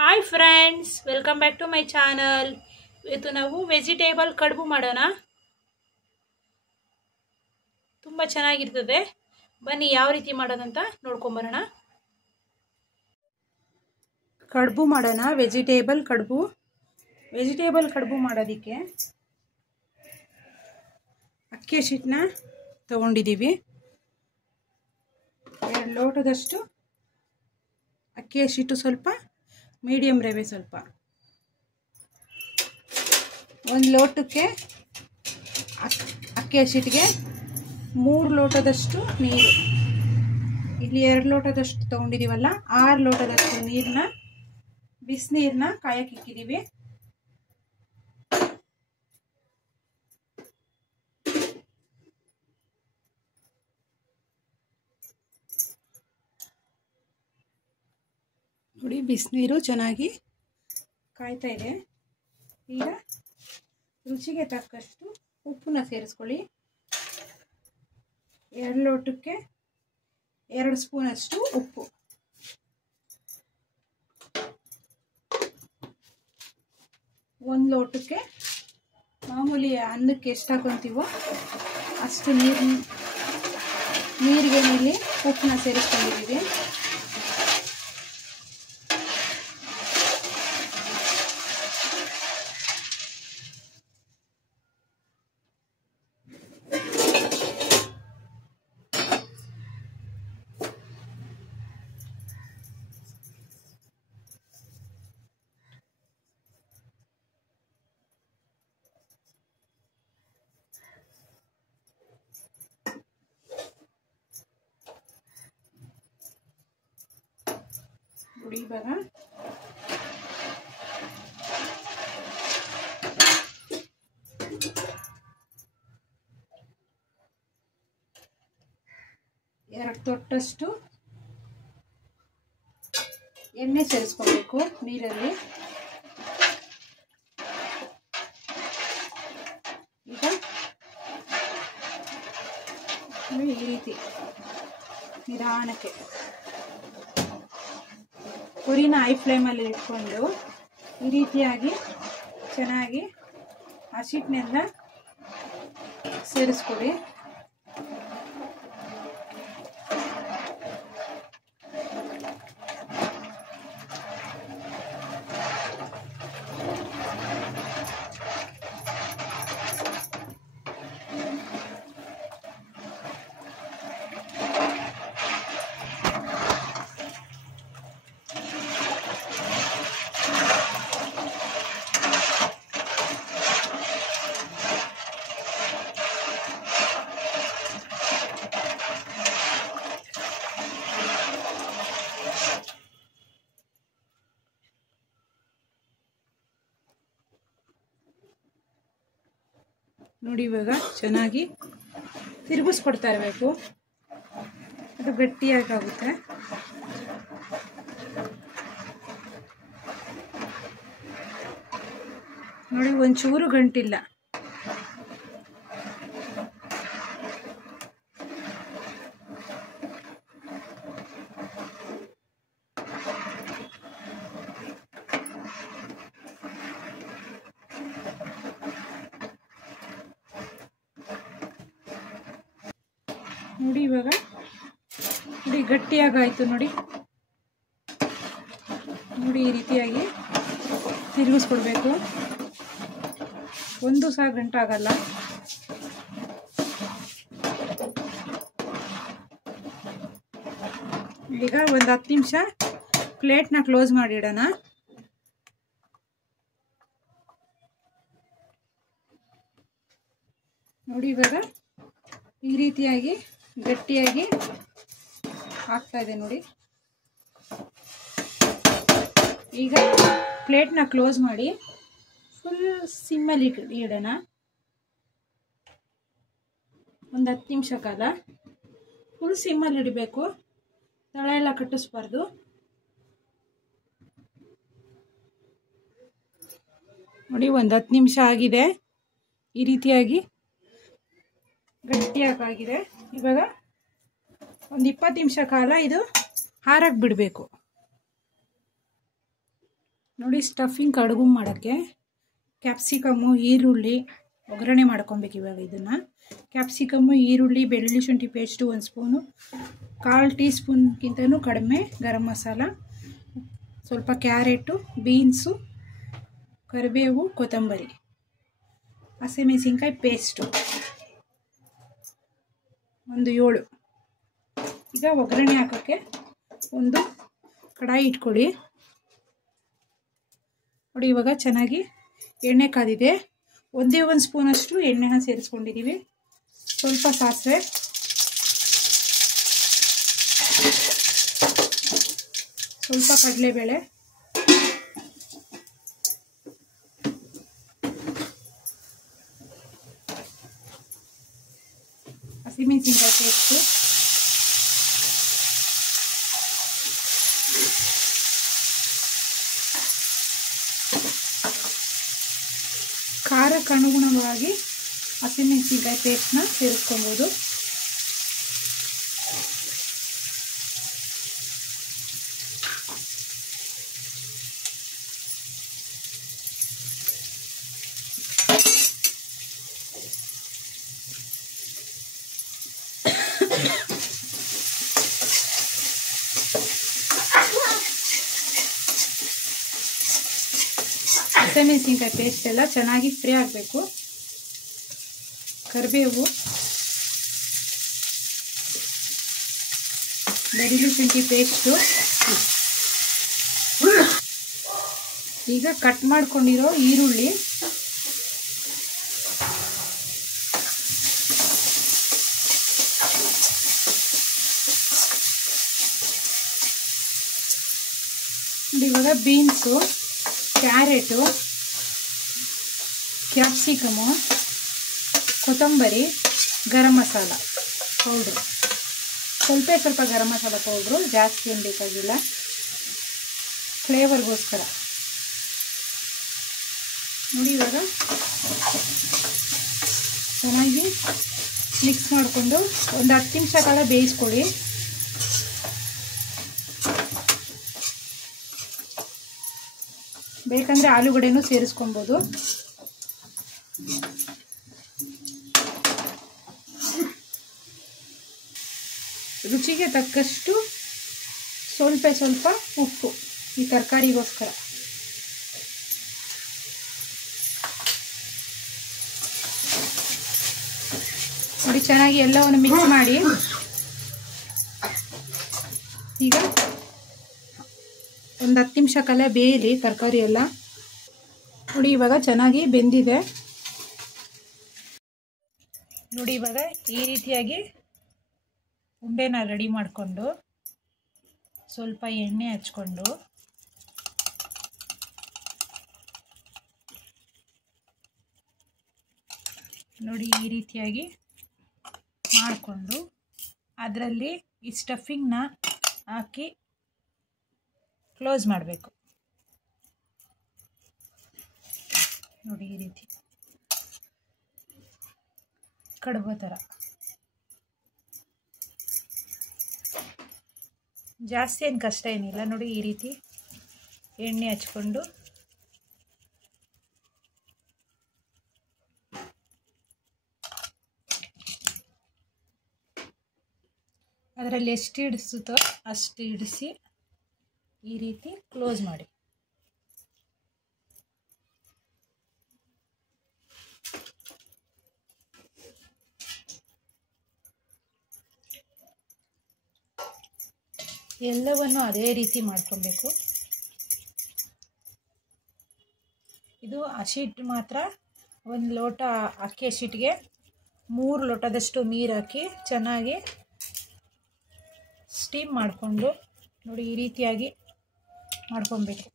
Hi friends, welcome back to my channel. ಇವತ್ತು ನಾವು vegetable ಕಡುಬು ಮಾಡೋಣ. ತುಂಬ ಚೆನ್ನಾಗಿರ್ತದೆ. ಬನ್ನಿ ಯಾವ ರೀತಿ ಮಾಡೋದಂತ ನೋಡ್ಕೊಂಬರೋಣ. ಕಡುಬು ಮಾಡೋಣ. ವೆಜಿಟೇಬಲ್ ಕಡುಬು ಮಾಡೋದಕ್ಕೆ ಅಕ್ಕಿ ಹಸಿಟ್ಟನ್ನ ತಗೊಂಡಿದ್ದೀವಿ. 2 ಲೋಟದಷ್ಟು ಅಕ್ಕಿ ಹಸಿಟ್ಟು, ಸ್ವಲ್ಪ ಮೀಡಿಯಂ ರವೆ, ಸ್ವಲ್ಪ 1 ಲೋಟಕ್ಕೆ ಅಕ್ಕಿ ಹಸಿಟ್ಟಿಗೆ 3 ಲೋಟದಷ್ಟು ನೀರು. ಇಲ್ಲಿ 2 ಲೋಟದಷ್ಟು ತಗೊಂಡಿದ್ದೀವಲ್ಲ, 6 ಲೋಟದಷ್ಟು ನೀರನ್ನ, ಬಿಸಿನೀರನ್ನ ಕಾಯಕ್ಕೆ ಇಕ್ಕಿದ್ದೀವಿ. ನೋಡಿ, ಬಿಸಿನೀರು ಚೆನ್ನಾಗಿ ಕಾಯ್ತಾ ಇದೆ. ಈಗ ರುಚಿಗೆ ತಕ್ಕಷ್ಟು ಉಪ್ಪನ್ನ ಸೇರಿಸ್ಕೊಳ್ಳಿ. 2 ಲೋಟಕ್ಕೆ 2 ಸ್ಪೂನಷ್ಟು ಉಪ್ಪು. ಒಂದು ಲೋಟಕ್ಕೆ ಮಾಮೂಲಿ ಅನ್ನಕ್ಕೆ ಎಷ್ಟು ಹಾಕೊಂತೀವೋ ಅಷ್ಟು ನೀರಿಗೆ ಇಲ್ಲಿ ಉಪ್ಪನ್ನ ಸೇರಿಸ್ಕೊಂಡಿದ್ದೀವಿ. ಇವಾಗ ಎರಡು ತೊಟ್ಟಷ್ಟು ಎಣ್ಣೆ ಸೇರಿಸ್ಕೊಬೇಕು ನೀರಲ್ಲಿ. ಈಗ ಈ ರೀತಿ ನಿಧಾನಕ್ಕೆ ಉರಿನ ಹೈ ಫ್ಲೇಮಲ್ಲಿ ಇಟ್ಕೊಂಡು ಈ ರೀತಿಯಾಗಿ ಚೆನ್ನಾಗಿ ಹಸಿಟ್ಟನ್ನೆಲ್ಲ ಸೇರಿಸ್ಕೊಡಿ. ನೋಡಿ, ಇವಾಗ ಚೆನ್ನಾಗಿ ತಿರುಗಿಸ್ಕೊಡ್ತಾ ಇರಬೇಕು. ಅದು ಗಟ್ಟಿಯಾಗುತ್ತೆ. ನೋಡಿ, ಒಂಚೂರು ಗಂಟಿಲ್ಲ. ನೋಡಿ, ಇವಾಗ ನೋಡಿ ಗಟ್ಟಿಯಾಗಾಯ್ತು. ನೋಡಿ ನೋಡಿ ಈ ರೀತಿಯಾಗಿ ತಿರುಗಿಸ್ಕೊಡ್ಬೇಕು. ಒಂದು ಸಹ ಗಂಟಾಗಲ್ಲ. ಈಗ ಒಂದು 10 ನಿಮಿಷ ಪ್ಲೇಟ್ನ ಕ್ಲೋಸ್ ಮಾಡಿಡೋಣ. ನೋಡಿ, ಇವಾಗ ಈ ರೀತಿಯಾಗಿ ಗಟ್ಟಿಯಾಗಿ ಆಗ್ತಾ ಇದೆ. ನೋಡಿ, ಈಗ ಪ್ಲೇಟ್ನ ಕ್ಲೋಸ್ ಮಾಡಿ ಫುಲ್ ಸಿಮ್ಮಲ್ಲಿ ಇಡೋಣ. ಒಂದು 10 ನಿಮಿಷ ಕಾಲ ಫುಲ್ ಸಿಮ್ಮಲ್ಲಿ ಇಡಬೇಕು. ತಳ ಎಲ್ಲ ಕಟ್ಟಿಸ್ಬಾರ್ದು. ನೋಡಿ, ಒಂದು 10 ನಿಮಿಷ ಆಗಿದೆ. ಈ ರೀತಿಯಾಗಿ ಗಟ್ಟಿಯಾಗಿದೆ. ಇವಾಗ ಒಂದು 20 ನಿಮಿಷ ಕಾಲ ಇದು ಹಾರಕ್ಕೆ ಬಿಡಬೇಕು. ನೋಡಿ ಸ್ಟಫಿಂಗ್ ಕಡುಬು ಮಾಡೋಕ್ಕೆ ಕ್ಯಾಪ್ಸಿಕಮ್ಮು ಈರುಳ್ಳಿ ಒಗ್ಗರಣೆ ಮಾಡ್ಕೊಬೇಕು. ಇವಾಗ ಇದನ್ನು ಕ್ಯಾಪ್ಸಿಕಮ್ಮು ಈರುಳ್ಳಿ ಬೆಳ್ಳುಳ್ಳಿ ಶುಂಠಿ ಪೇಸ್ಟು 1 ಸ್ಪೂನು, 1/4 ಟೀ ಸ್ಪೂನ್ಗಿಂತನೂ ಕಡಿಮೆ ಗರಂ ಮಸಾಲ, ಸ್ವಲ್ಪ ಕ್ಯಾರೆಟು, ಬೀನ್ಸು, ಕರಿಬೇವು, ಕೊತ್ತಂಬರಿ, ಹಸಿಮೆಣಸಿನ್ಕಾಯಿ ಪೇಸ್ಟು ಒಂದು 7. ಈಗ ಒಗ್ಗರಣೆ ಹಾಕೋಕ್ಕೆ ಒಂದು ಕಡಾಯಿ ಇಟ್ಕೊಳ್ಳಿ. ನೋಡಿ ಇವಾಗ ಚೆನ್ನಾಗಿ ಎಣ್ಣೆ ಕಾದಿದೆ. 1 ಸ್ಪೂನಷ್ಟು ಎಣ್ಣೆನ ಸೇರಿಸ್ಕೊಂಡಿದ್ದೀವಿ. ಸ್ವಲ್ಪ ಸಾಸಿವೆ, ಸ್ವಲ್ಪ ಕಡಲೆಬೇಳೆ, ಹಸಿಮೆಣಸಿನ್ಕಾಯಿ ಪೇಸ್ಟು, ಖಾರಕ್ಕೆ ಅನುಗುಣವಾಗಿ ಹಸಿಮೆಣಸಿನ್ಕಾಯಿ ಪೇಸ್ಟ್ನ ಸೇರಿಸ್ಕೊಬೋದು. ಹಸಿಮೆಣಸಿನ್ಕಾಯಿ ಪೇಸ್ಟ್ ಎಲ್ಲ ಚೆನ್ನಾಗಿ ಫ್ರೈ ಆಗಬೇಕು. ಕರಿಬೇವು, ಬೆಳ್ಳುಳ್ಳಿ ಶುಂಠಿ ಪೇಸ್ಟು, ಈಗ ಕಟ್ ಮಾಡ್ಕೊಂಡಿರೋ ಈರುಳ್ಳಿ, ಇವಾಗ ಬೀನ್ಸು, ಕ್ಯಾರೆಟು, ಕ್ಯಾಪ್ಸಿಕಮು, ಕೊತ್ತಂಬರಿ, ಗರಂ ಮಸಾಲ ಪೌಡ್ರು, ಸ್ವಲ್ಪ ಗರಂ ಮಸಾಲ ಪೌಡ್ರು, ಜಾಸ್ತಿ ಏನು ಬೇಕಾಗಿಲ್ಲ, ಫ್ಲೇವರ್ಗೋಸ್ಕರ. ನೋಡಿ ಇವಾಗ ಚೆನ್ನಾಗಿ ಮಿಕ್ಸ್ ಮಾಡಿಕೊಂಡು ಒಂದು 10 ನಿಮಿಷ ಕಾಲ ಬೇಯಿಸ್ಕೊಳ್ಳಿ. ಬೇಕಂದರೆ ಆಲೂಗಡ್ಡೆನೂ ಸೇರಿಸ್ಕೊಬೋದು. ರುಚಿಗೆ ತಕ್ಕಷ್ಟು ಸ್ವಲ್ಪ ಉಪ್ಪು ಈ ತರಕಾರಿಗೋಸ್ಕರ. ನೋಡಿ ಚೆನ್ನಾಗಿ ಎಲ್ಲವನ್ನು ಮಿಕ್ಸ್ ಮಾಡಿ ಈಗ ಒಂದು 10 ನಿಮಿಷ ಕಾಲ ಬೇಯಲಿ ತರಕಾರಿ ಎಲ್ಲ. ನೋಡಿ ಇವಾಗ ಚೆನ್ನಾಗಿ ಬೆಂದಿದೆ. ನೋಡಿ ಇವಾಗ ಈ ರೀತಿಯಾಗಿ ಉಂಡೆನ ರೆಡಿ ಮಾಡಿಕೊಂಡು ಸ್ವಲ್ಪ ಎಣ್ಣೆ ಹಚ್ಕೊಂಡು ನೋಡಿ ಈ ರೀತಿಯಾಗಿ ಮಾಡಿಕೊಂಡು ಅದರಲ್ಲಿ ಈ ಸ್ಟಫಿಂಗ್ನ ಹಾಕಿ ಕ್ಲೋಸ್ ಮಾಡಬೇಕು. ನೋಡಿ ಈ ರೀತಿ ಕಡುಬು ಥರ. ಜಾಸ್ತಿ ಏನು ಕಷ್ಟ ಏನಿಲ್ಲ. ನೋಡಿ ಈ ರೀತಿ ಎಣ್ಣೆ ಹಚ್ಕೊಂಡು ಅದರಲ್ಲಿ ಎಷ್ಟು ಹಿಡಿಸುತ್ತೋ ಅಷ್ಟು ಹಿಡಿಸಿ ಈ ರೀತಿ ಕ್ಲೋಸ್ ಮಾಡಿ. ಎಲ್ಲವನ್ನು ಅದೇ ರೀತಿ ಮಾಡ್ಕೊಬೇಕು. ಇದು ಹಸಿ ಹಿಟ್ಟು ಮಾತ್ರ 1 ಲೋಟ ಅಕ್ಕಿ ಹಸಿ ಹಿಟ್ಟಿಗೆ 3 ಲೋಟದಷ್ಟು ನೀರು ಹಾಕಿ ಚೆನ್ನಾಗಿ ಸ್ಟೀಮ್ ಮಾಡಿಕೊಂಡು ನೋಡಿ ಈ ರೀತಿಯಾಗಿ ಮಾಡ್ಕೊಬೇಕು.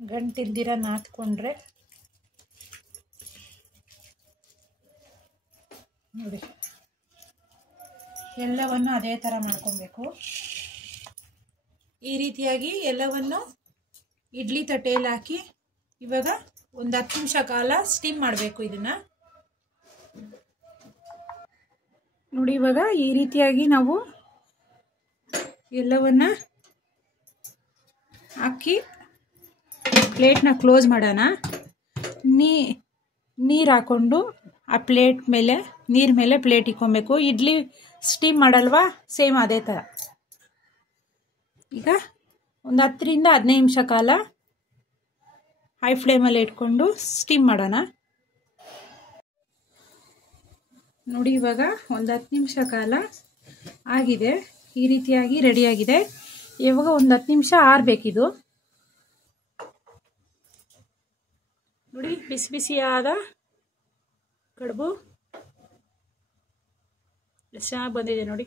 ಗಂಟಿಲ್ದಿರ ನಾದ್ಕೊಂಡ್ರೆ ನೋಡಿ ಎಲ್ಲವನ್ನು ಅದೇ ಥರ ಮಾಡ್ಕೊಬೇಕು. ಈ ರೀತಿಯಾಗಿ ಎಲ್ಲವನ್ನು ಇಡ್ಲಿ ತಟ್ಟೆಯಲ್ಲಿ ಹಾಕಿ ಇವಾಗ ಒಂದು 10 ನಿಮಿಷ ಕಾಲ ಸ್ಟೀಮ್ ಮಾಡಬೇಕು. ಇದನ್ನು ನೋಡಿ ಇವಾಗ ಈ ರೀತಿಯಾಗಿ ನಾವು ಎಲ್ಲವನ್ನ ಹಾಕಿ ಪ್ಲೇಟ್ನ ಕ್ಲೋಸ್ ಮಾಡೋಣ. ನೀರು ಹಾಕ್ಕೊಂಡು ಆ ಪ್ಲೇಟ್ ಮೇಲೆ ನೀರು ಮೇಲೆ ಪ್ಲೇಟ್ ಇಕ್ಕೊಬೇಕು. ಇಡ್ಲಿ ಸ್ಟೀಮ್ ಮಾಡಲ್ವಾ, ಸೇಮ್ ಅದೇ ಥರ. ಈಗ ಒಂದು 10 ರಿಂದ 15 ನಿಮಿಷ ಕಾಲ ಹೈ ಫ್ಲೇಮಲ್ಲಿ ಇಟ್ಕೊಂಡು ಸ್ಟೀಮ್ ಮಾಡೋಣ. ನೋಡಿ ಇವಾಗ ಒಂದು 10 ನಿಮಿಷ ಕಾಲ ಆಗಿದೆ, ಈ ರೀತಿಯಾಗಿ ರೆಡಿಯಾಗಿದೆ. ಇವಾಗ ಒಂದು 10 ನಿಮಿಷ ಆರಬೇಕಿದು. ನೋಡಿ ಬಿಸಿ ಬಿಸಿಯಾದ ಕಡುಬು ಎಷ್ಟು ಚೆನ್ನಾಗಿ ಬಂದಿದೆ ನೋಡಿ.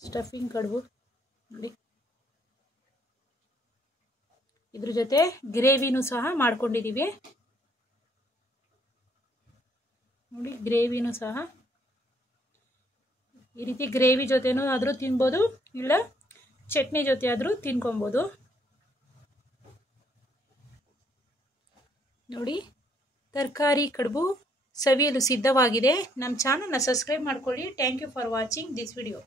ಸ್ಟಫಿಂಗ್ ಕಡುಬು ನೋಡಿ. ಇದ್ರ ಜೊತೆ ಗ್ರೇವಿನೂ ಸಹ ಮಾಡ್ಕೊಂಡಿದ್ದೀವಿ ನೋಡಿ. ಗ್ರೇವಿನೂ ಸಹ ಈ ರೀತಿ ಗ್ರೇವಿ ಜೊತೆನೂ ಆದರೂ ತಿನ್ಬೋದು, ಇಲ್ಲ ಚಟ್ನಿ ಜೊತೆ ಆದರೂ ತಿನ್ಕೊಬೋದು ನೋಡಿ. ತರಕಾರಿ ಕಡುಬು ಸವಿಯಲು ಸಿದ್ಧವಾಗಿದೆ. ನಮ್ಮ ಚಾನಲ್ನ ಸಬ್ಸ್ಕ್ರೈಬ್ ಮಾಡ್ಕೊಳ್ಳಿ. Thank you for watching this video.